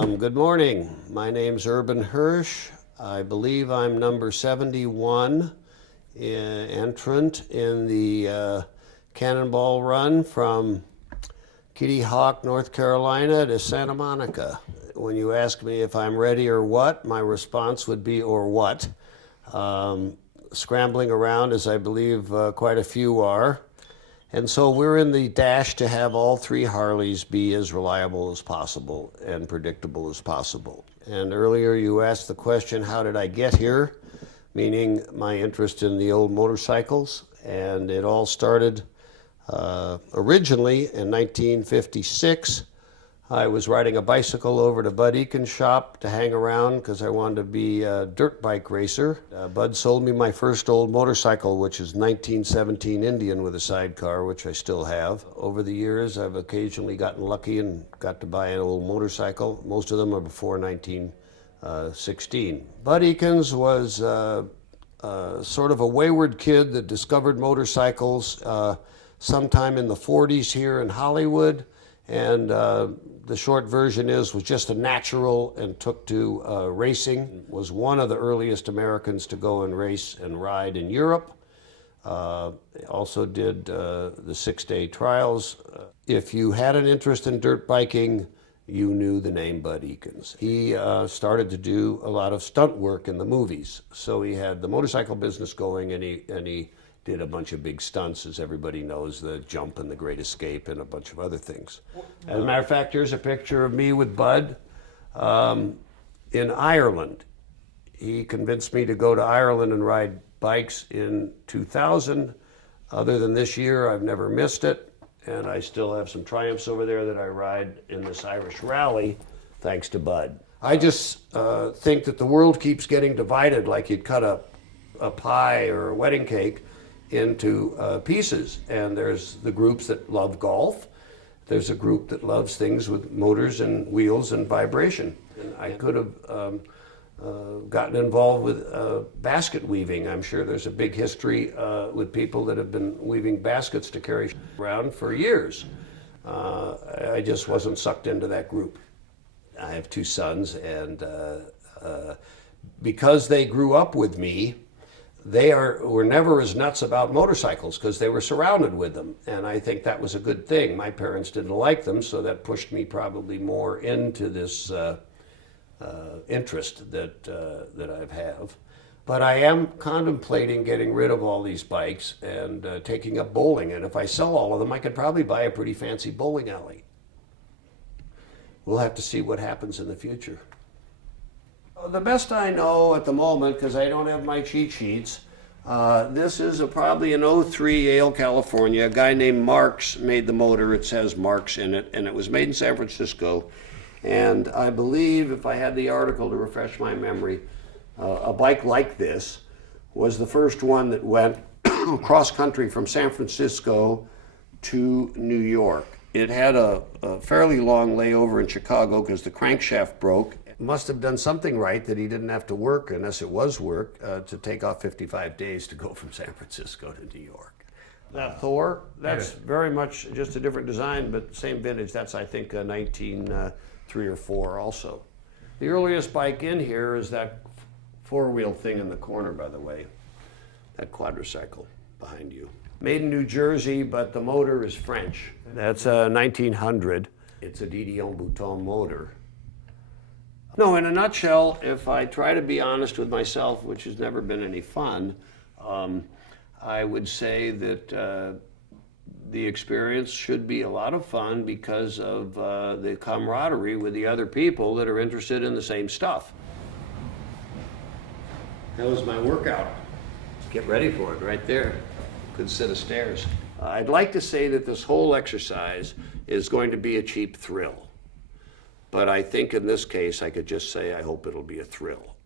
Good morning. My name's Urban Hirsch. I believe I'm number 71 entrant in the Cannonball run from Kitty Hawk, North Carolina to Santa Monica. When you ask me if I'm ready or what, my response would be or what. Scrambling around, as I believe quite a few are. And so we're in the dash to have all three Harleys be as reliable as possible and predictable as possible. And earlier you asked the question, how did I get here? Meaning my interest in the old motorcycles. And it all started originally in 1956. I was riding a bicycle over to Bud Eakin's shop to hang around because I wanted to be a dirt bike racer. Bud sold me my first old motorcycle, which is 1917 Indian with a sidecar, which I still have. Over the years, I've occasionally gotten lucky and got to buy an old motorcycle. Most of them are before 1916. Bud Eakin's was sort of a wayward kid that discovered motorcycles sometime in the 40s here in Hollywood. And the short version was just a natural and took to racing. Was one of the earliest Americans to go and race and ride in Europe. Also did the 6-day trials. If you had an interest in dirt biking, you knew the name Bud Eakin's. He started to do a lot of stunt work in the movies. So he had the motorcycle business going, and he did a bunch of big stunts, as everybody knows, the Jump and the Great Escape and a bunch of other things. As a matter of fact, here's a picture of me with Bud in Ireland. He convinced me to go to Ireland and ride bikes in 2000. Other than this year, I've never missed it. And I still have some Triumphs over there that I ride in this Irish rally, thanks to Bud. I just think that the world keeps getting divided like you'd cut a pie or a wedding cake into pieces. And there's the groups that love golf. There's a group that loves things with motors and wheels and vibration. And I could have gotten involved with basket weaving. I'm sure there's a big history with people that have been weaving baskets to carry around for years. I just wasn't sucked into that group. I have two sons, and because they grew up with me, they were never as nuts about motorcycles because they were surrounded with them. And I think that was a good thing. My parents didn't like them, so that pushed me probably more into this interest that I have. But I am contemplating getting rid of all these bikes and taking up bowling. And if I sell all of them, I could probably buy a pretty fancy bowling alley. We'll have to see what happens in the future. The best I know at the moment, because I don't have my cheat sheets, this is probably an '03 Yale, California. A guy named Marks made the motor. It says Marks in it, and it was made in San Francisco. And I believe, if I had the article to refresh my memory, a bike like this was the first one that went cross country from San Francisco to New York. It had a fairly long layover in Chicago because the crankshaft broke. Must have done something right that he didn't have to work, unless it was work, to take off 55 days to go from San Francisco to New York. That Thor, that's very much just a different design, but same vintage. That's, I think, 1903 or 4 also. The earliest bike in here is that four-wheel thing in the corner, by the way, that quadricycle behind you. Made in New Jersey, but the motor is French. That's a 1900. It's a Didion Bouton motor. No, in a nutshell, if I try to be honest with myself, which has never been any fun, I would say that the experience should be a lot of fun because of the camaraderie with the other people that are interested in the same stuff. That was my workout. Get ready for it right there. Good set of stairs. I'd like to say that this whole exercise is going to be a cheap thrill. But I think in this case, I could just say I hope it'll be a thrill.